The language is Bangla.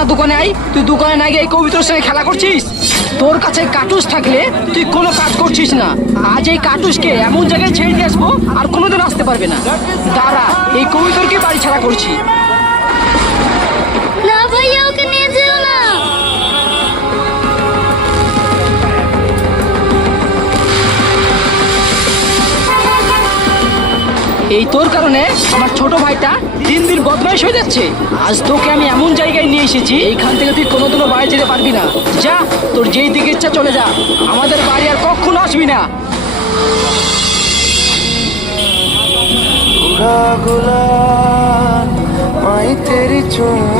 না দোকানে আই, তুই দোকানে না গিয়ে এই কবিতার সঙ্গে খেলা করছিস। তোর কাছে কাটুস থাকলে তুই কোনো কাজ করছিস না। আজ এই কাটুসকে এমন জায়গায় ছেড়ে দিয়ে আসবো আর কোনোদিন আসতে পারবে না। দাঁড়া, এই কবিতরকে বাড়ি ছাড়া করছি। না ভাইয়া, ওকে নিয়ে যেও না। এই তোর কারণে আমার ছোট ভাইটা দিন দিন বদমাইশ হয়ে যাচ্ছে। আজ তোকে আমি এমন জায়গায় নিয়ে এসেছি, এইখান থেকে তুই কোনোদিনও বাড়ি যেতে পারবি না। যা, তোর যেই দিকে ইচ্ছা চলে যা, আমাদের বাড়ি আর কখনো আসবি না। गुला गुला माई तेरी चूम